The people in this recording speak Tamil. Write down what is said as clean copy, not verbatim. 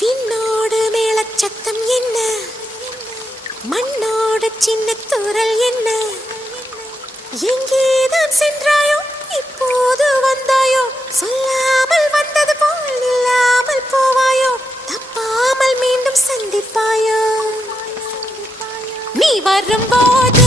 விண்ணோடு மேளச்சத்தம் என்ன, மண்ணோடு சின்ன தூரல் என்ன, எங்கேதான் சென்றாயோ இப்போது வந்தாயோ, சொல்லாமல் வந்தது போல் இல்லாமல் போவாயோ, தப்பாமல் மீண்டும் சந்திப்பாயோ, நீ வரும்போது